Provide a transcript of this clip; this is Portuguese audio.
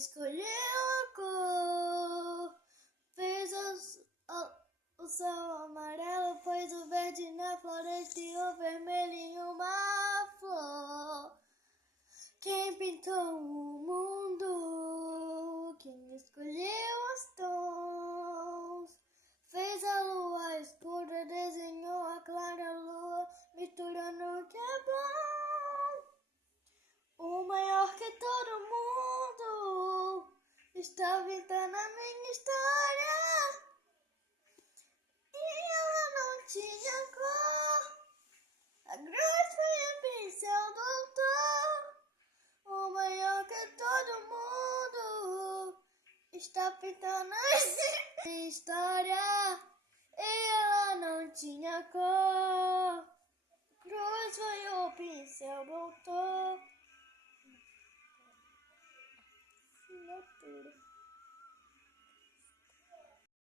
escolheu a cor, fez o céu amarelo, pôs o verde na floresta e o vermelho em uma flor. Quem pintou o mundo? Quem escolheu os tons? Fez a lua escura, desenhou a clara lua, misturando o que é bom. O maior que todo mundo está pintando a minha história. E ela não tinha cor. A cruz foi o pincel do autor. O maior que todo mundo está pintando a história. E ela não tinha cor. Cruz foi o pincel do autor. Assinatura.